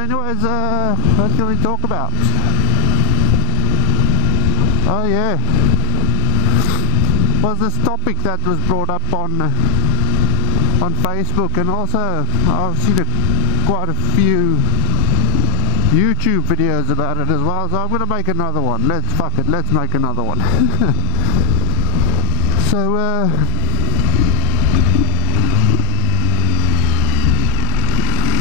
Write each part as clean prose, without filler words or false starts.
anyways, what can we talk about? Oh yeah, was this topic that was brought up on Facebook, and also I've seen quite a few YouTube videos about it as well, so I'm gonna make another one. Let's make another one. So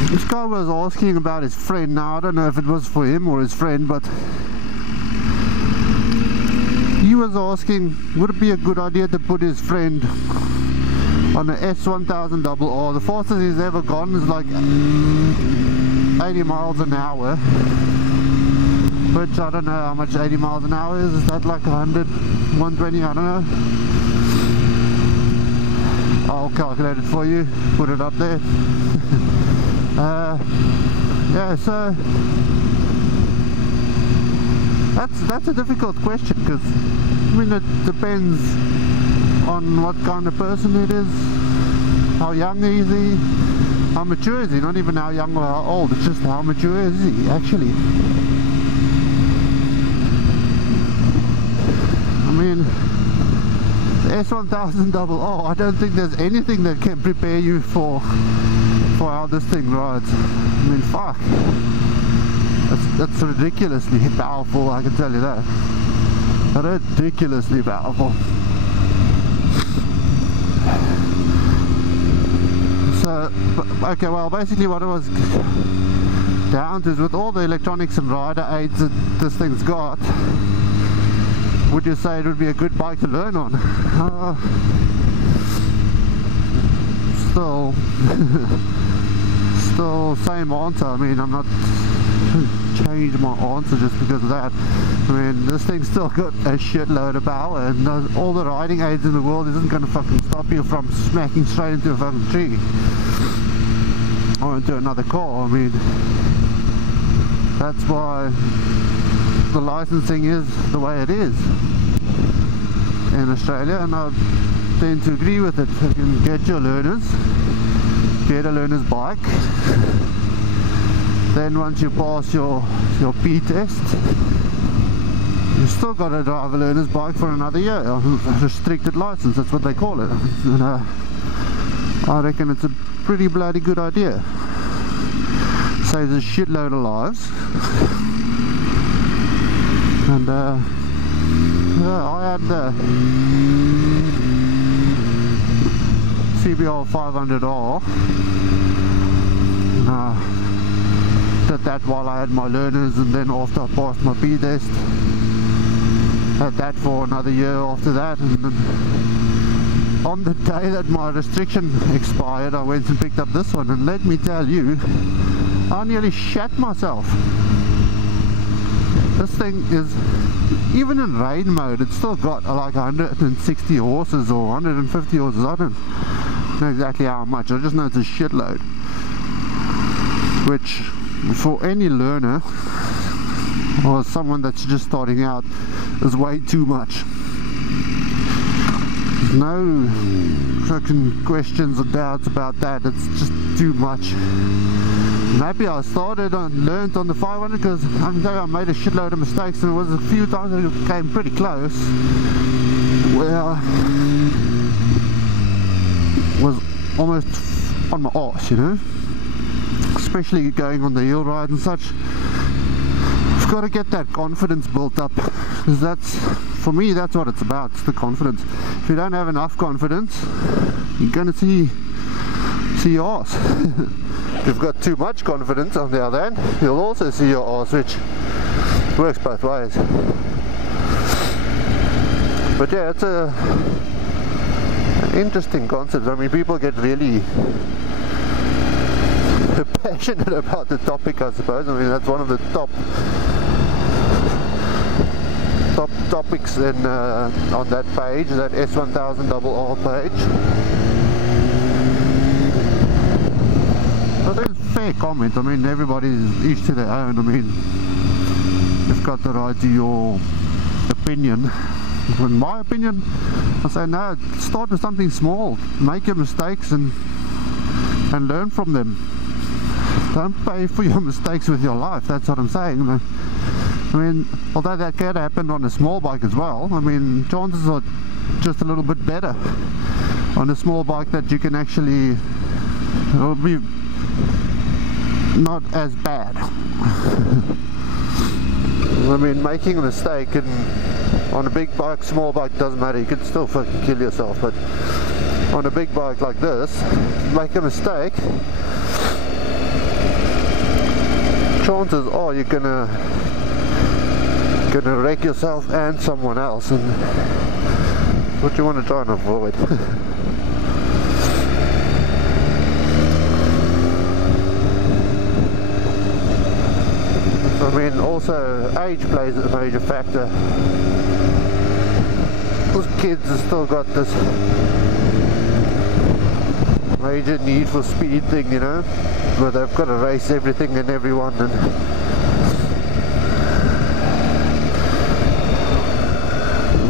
this guy was asking about his friend. Now I don't know if it was for him or his friend, but he was asking, would it be a good idea to put his friend on the S1000RR? The fastest he's ever gone is like 80 miles an hour, which I don't know how much 80 miles an hour is. Is that like 100, 120? I don't know. I'll calculate it for you, put it up there. Yeah, so that's a difficult question, because I mean it depends on what kind of person it is, how young is he, how mature is he, not even how young or how old, it's just how mature is he actually. I mean, the S1000RR, I don't think there's anything that can prepare you for how this thing rides. I mean, fuck, that's ridiculously powerful, I can tell you that. Ridiculously powerful. So, okay, well, basically what it was down to is, with all the electronics and rider aids that this thing's got, would you say it would be a good bike to learn on? Still same answer. I mean, I'm not change my answer just because of that. I mean, this thing's still got a shitload of power, and all the riding aids in the world isn't going to fucking stop you from smacking straight into a fucking tree or into another car. I mean, that's why the licensing is the way it is in Australia, and I tend to agree with it. You can get your learners, get a learner's bike, then once you pass your P test, you still got to drive a learner's bike for another year, a restricted license, that's what they call it. And I reckon it's a pretty bloody good idea. Saves a shitload of lives. And yeah, I had the CBR 500R. Did that while I had my learners, and then after I passed my B test, had that for another year after that. And then on the day that my restriction expired, I went and picked up this one, and let me tell you, I nearly shat myself. This thing is, even in rain mode, it's still got like 160 horses or 150 horses. I don't know exactly how much, I just know it's a shitload, which for any learner or someone that's just starting out is way too much. There's no fucking questions or doubts about that. It's just too much. Maybe I learned on the 500, because I can tell you I made a shitload of mistakes, and there was a few times that it came pretty close where I was almost on my arse, you know, especially going on the hill ride and such. You've got to get that confidence built up, because that's, for me, that's what it's about. It's the confidence. If you don't have enough confidence, you're going to see your arse. If you've got too much confidence, on the other hand, you'll also see your arse, which works both ways. But yeah, it's an interesting concept. I mean, people get really passionate about the topic, I suppose. I mean, that's one of the top topics in on that page, that S1000RR page. But it's a fair comment. I mean, everybody's each to their own. I mean, you've got the right to your opinion. In my opinion, I say no, start with something small, make your mistakes and learn from them. don't pay for your mistakes with your life, that's what I'm saying. I mean, although that can happen on a small bike as well, I mean, chances are just a little bit better on a small bike that you can actually, it'll be not as bad. I mean, making a mistake on a big bike, small bike, doesn't matter, you can still fucking kill yourself, but on a big bike like this, make a mistake, chances are you're gonna wreck yourself and someone else, and what you want to try and avoid. I mean, also age plays a major factor. Those kids have still got this major need for speed thing, you know, where they've got to race everything and everyone, and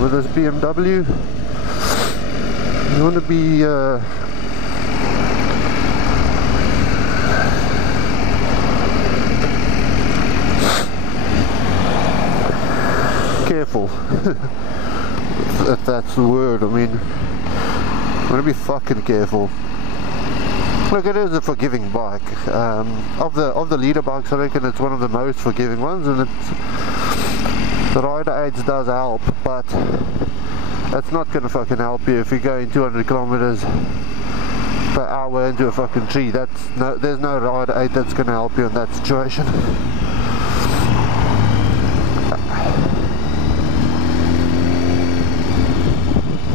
with this BMW, you want to be careful, if that's the word. I mean, you want to be fucking careful. Look, it is a forgiving bike. Of the leader bikes, I reckon it's one of the most forgiving ones, and the rider aids does help, but that's not going to fucking help you if you're going 200 kilometers per hour into a fucking tree. There's no rider aid that's going to help you in that situation.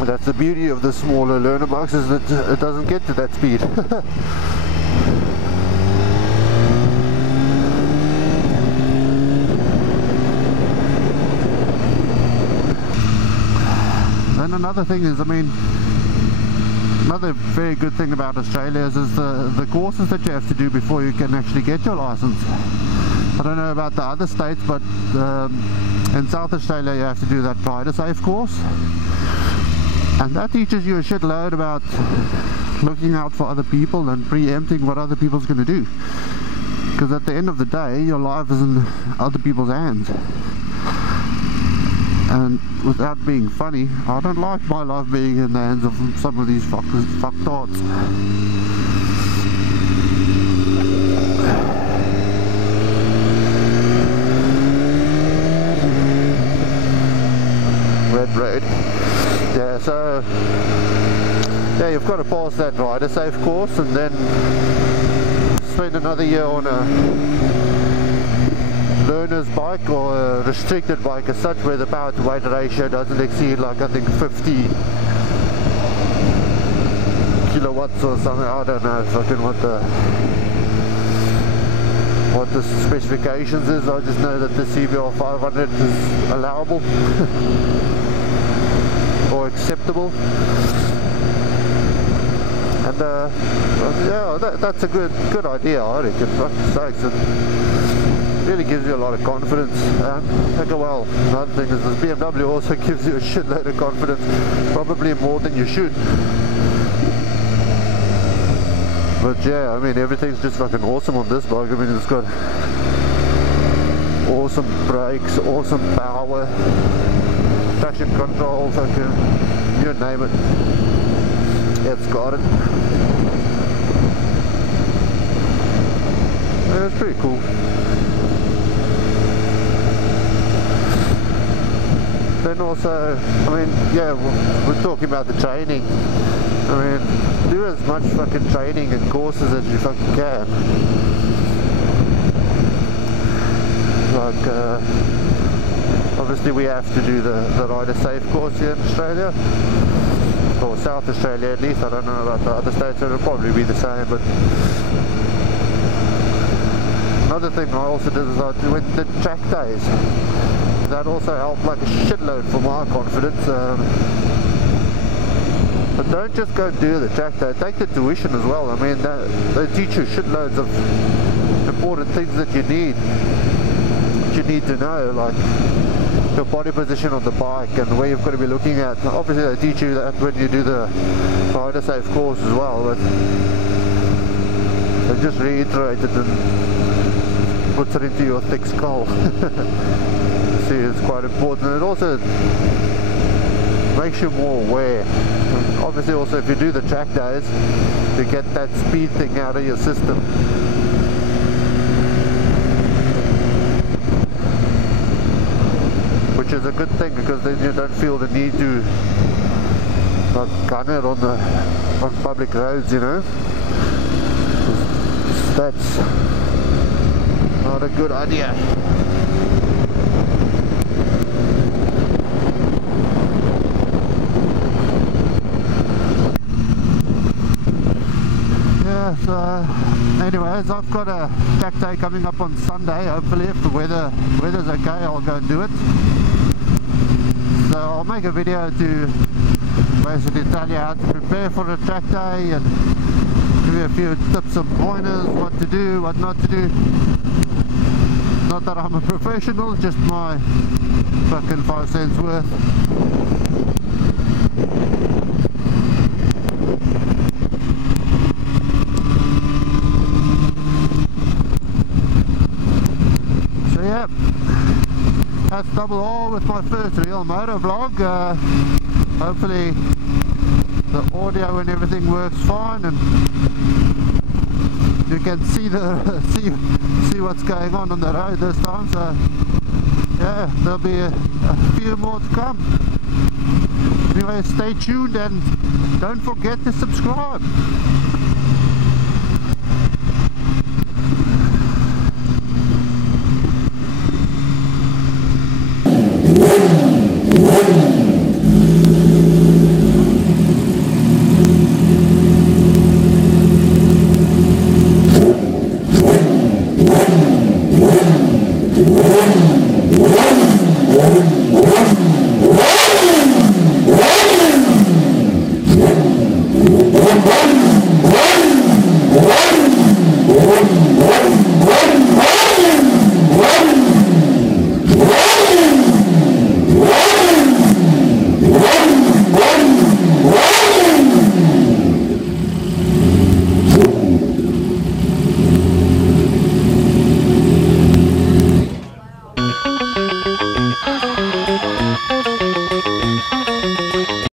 That's the beauty of the smaller learner bikes, is that it doesn't get to that speed. Then another thing is, I mean, another very good thing about Australia is the courses that you have to do before you can actually get your license. I don't know about the other states, but in South Australia you have to do that rider safe course. And that teaches you a shitload about looking out for other people and preempting what other people's going to do. Because at the end of the day, your life is in other people's hands. And without being funny, I don't like my life being in the hands of some of these fucktards. Red road. Yeah, so yeah, you've got to pass that rider safe course and then spend another year on a learner's bike or a restricted bike as such, where the power to weight ratio doesn't exceed, like, I think 50 kilowatts or something. I don't know fucking what the specifications is. I just know that the CBR 500 is allowable or acceptable, and yeah, that's a good idea, I reckon. Fuck's sakes, it really gives you a lot of confidence. Okay, well, another thing is this BMW also gives you a shitload of confidence, probably more than you should. But yeah, I mean, everything's just fucking awesome on this bike. I mean, it's got awesome brakes, awesome power, traction control, fucking, you name it, it's got it. Yeah, it's pretty cool. Then also, I mean, yeah, we're talking about the training. I mean, do as much fucking training and courses as you fucking can. Like, obviously we have to do the rider safe course here in Australia, or South Australia at least. I don't know about the other states, so it'll probably be the same. But another thing I also did is I went the track days. That also helped like a shitload for my confidence. But don't just go and do the track day, take the tuition as well. I mean, they teach you shitloads of important things that you need to know, like your body position on the bike and where you've got to be looking at. Obviously they teach you that when you do the rider safe course as well, but So just reiterate it and puts it into your thick skull. See, it's quite important. It also makes you more aware. And obviously also if you do the track days, you get that speed thing out of your system. Which is a good thing, because then you don't feel the need to gun it on public roads, you know. That's not a good idea. Yeah, so anyways, I've got a track day coming up on Sunday. Hopefully, if the weather's okay, I'll go and do it. So I'll make a video to basically tell you how to prepare for the track day and give you a few tips and pointers, what to do, what not to do. Not that I'm a professional, just my fucking 5 cents worth. So yeah, that's double all with my first real motor vlog. Hopefully the audio and everything works fine and you can see see what's going on the road this time. So yeah, there'll be a few more to come. Anyway, stay tuned and don't forget to subscribe.